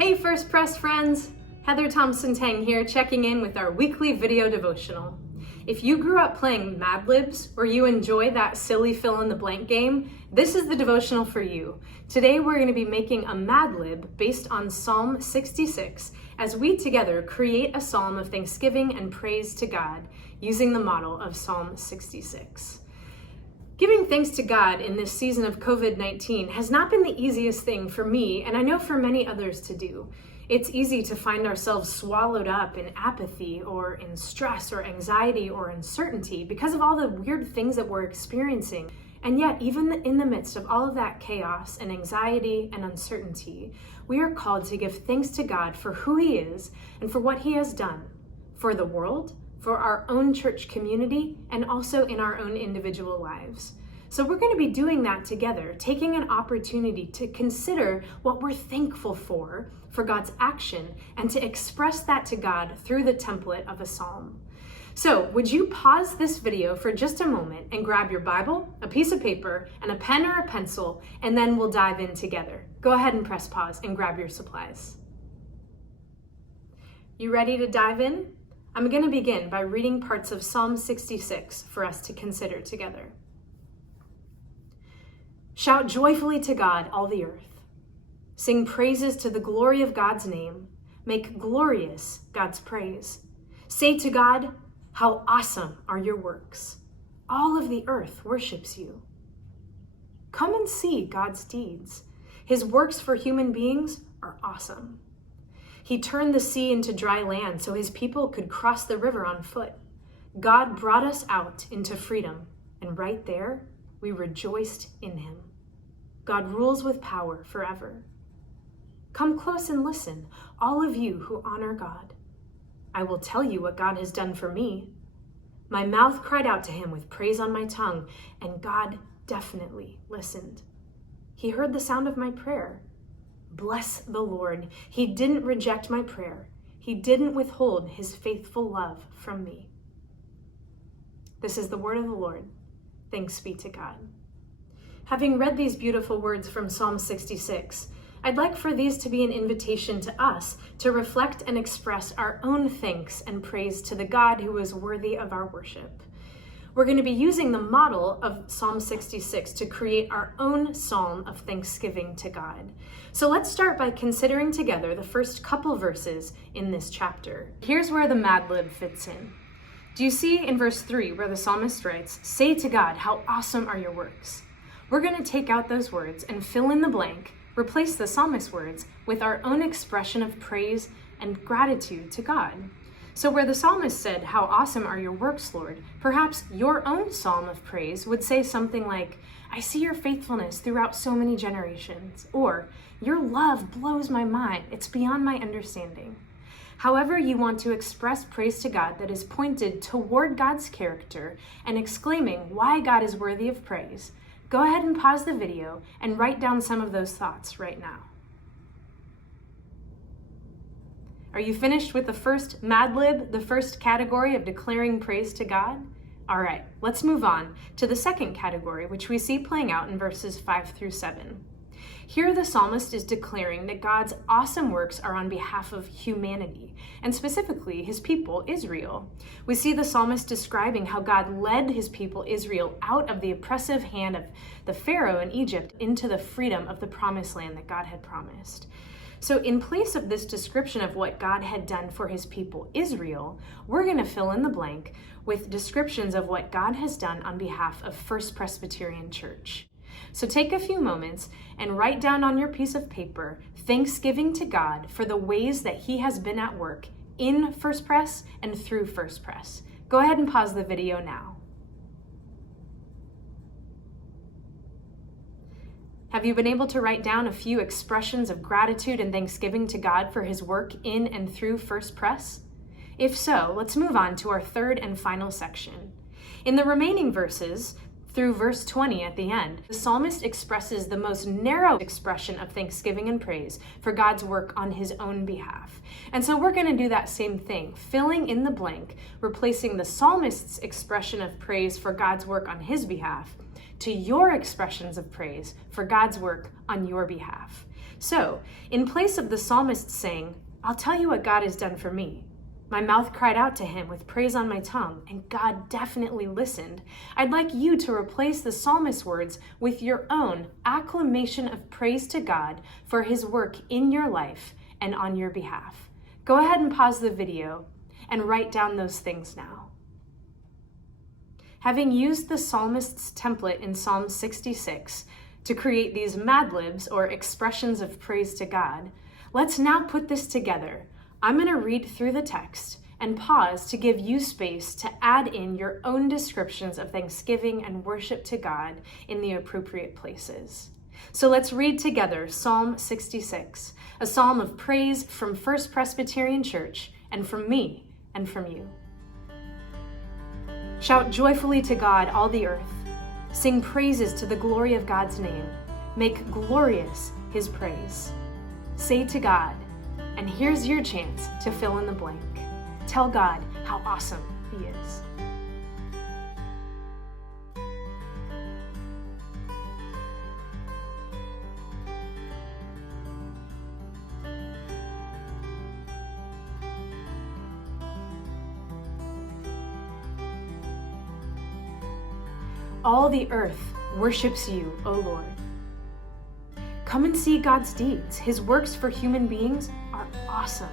Hey First Press friends! Heather Thompson-Tang here, checking in with our weekly video devotional. If you grew up playing Mad Libs or you enjoy that silly fill-in-the-blank game, this is the devotional for you. Today we're going to be making a Mad Lib based on Psalm 66 as we together create a psalm of thanksgiving and praise to God using the model of Psalm 66. Giving thanks to God in this season of COVID-19 has not been the easiest thing for me, and I know for many others to do. It's easy to find ourselves swallowed up in apathy or in stress or anxiety or uncertainty because of all the weird things that we're experiencing. And yet, even in the midst of all of that chaos and anxiety and uncertainty, we are called to give thanks to God for who He is and for what He has done for the world, for our own church community, and also in our own individual lives. So we're going to be doing that together, taking an opportunity to consider what we're thankful for God's action, and to express that to God through the template of a psalm. So would you pause this video for just a moment and grab your Bible, a piece of paper, and a pen or a pencil, and then we'll dive in together. Go ahead and press pause and grab your supplies. You ready to dive in? I'm going to begin by reading parts of Psalm 66 for us to consider together. Shout joyfully to God, all the earth. Sing praises to the glory of God's name. Make glorious God's praise. Say to God, how awesome are your works. All of the earth worships you. Come and see God's deeds. His works for human beings are awesome. He turned the sea into dry land so his people could cross the river on foot. God brought us out into freedom, and right there, we rejoiced in him. God rules with power forever. Come close and listen, all of you who honor God. I will tell you what God has done for me. My mouth cried out to him with praise on my tongue, and God definitely listened. He heard the sound of my prayer. Bless the Lord. He didn't reject my prayer. He didn't withhold his faithful love from me. This is the word of the Lord. Thanks be to God. Having read these beautiful words from Psalm 66, I'd like for these to be an invitation to us to reflect and express our own thanks and praise to the God who is worthy of our worship. We're going to be using the model of Psalm 66 to create our own psalm of thanksgiving to God. So let's start by considering together the first couple verses in this chapter. Here's where the Mad Lib fits in. Do you see in verse 3 where the psalmist writes, "Say to God, how awesome are your works." We're going to take out those words and fill in the blank, replace the psalmist's words with our own expression of praise and gratitude to God. So where the psalmist said, "How awesome are your works, Lord," perhaps your own psalm of praise would say something like, "I see your faithfulness throughout so many generations," or "Your love blows my mind. It's beyond my understanding." However you want to express praise to God that is pointed toward God's character and exclaiming why God is worthy of praise, go ahead and pause the video and write down some of those thoughts right now. Are you finished with the first Mad Lib, the first category of declaring praise to God? All right, let's move on to the second category, which we see playing out in verses 5 through 7. Here the psalmist is declaring that God's awesome works are on behalf of humanity, and specifically his people, Israel. We see the psalmist describing how God led his people, Israel, out of the oppressive hand of the Pharaoh in Egypt into the freedom of the promised land that God had promised. So in place of this description of what God had done for his people, Israel, we're going to fill in the blank with descriptions of what God has done on behalf of First Presbyterian Church. So take a few moments and write down on your piece of paper thanksgiving to God for the ways that he has been at work in First Press and through First Press. Go ahead and pause the video now. Have you been able to write down a few expressions of gratitude and thanksgiving to God for his work in and through First Press? If so, let's move on to our third and final section. In the remaining verses, through verse 20 at the end, the psalmist expresses the most narrow expression of thanksgiving and praise for God's work on his own behalf. And so we're going to do that same thing, filling in the blank, replacing the psalmist's expression of praise for God's work on his behalf to your expressions of praise for God's work on your behalf. So, in place of the psalmist saying, "I'll tell you what God has done for me. My mouth cried out to him with praise on my tongue, and God definitely listened," I'd like you to replace the psalmist's words with your own acclamation of praise to God for his work in your life and on your behalf. Go ahead and pause the video and write down those things now. Having used the psalmist's template in Psalm 66 to create these Mad Libs, or expressions of praise to God, let's now put this together. I'm going to read through the text and pause to give you space to add in your own descriptions of thanksgiving and worship to God in the appropriate places. So let's read together Psalm 66, a psalm of praise from First Presbyterian Church, and from me and from you. Shout joyfully to God, all the earth. Sing praises to the glory of God's name. Make glorious his praise. Say to God, and here's your chance to fill in the blank. Tell God how awesome he is. All the earth worships you, O Lord. Come and see God's deeds. His works for human beings are awesome.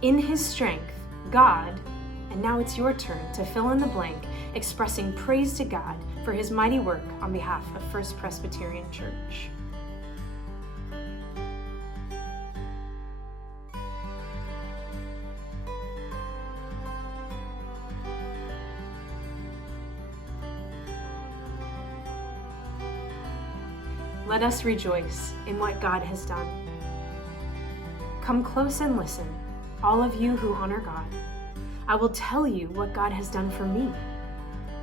In his strength, God, and now it's your turn to fill in the blank, expressing praise to God for his mighty work on behalf of First Presbyterian Church. Let us rejoice in what God has done. Come close and listen, all of you who honor God. I will tell you what God has done for me.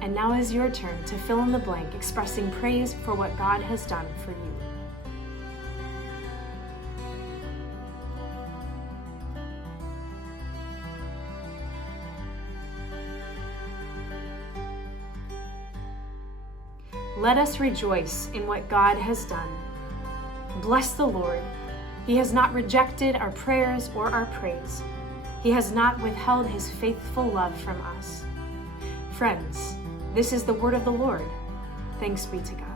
And now is your turn to fill in the blank, expressing praise for what God has done for you. Let us rejoice in what God has done. Bless the Lord. He has not rejected our prayers or our praise. He has not withheld his faithful love from us. Friends, this is the word of the Lord. Thanks be to God.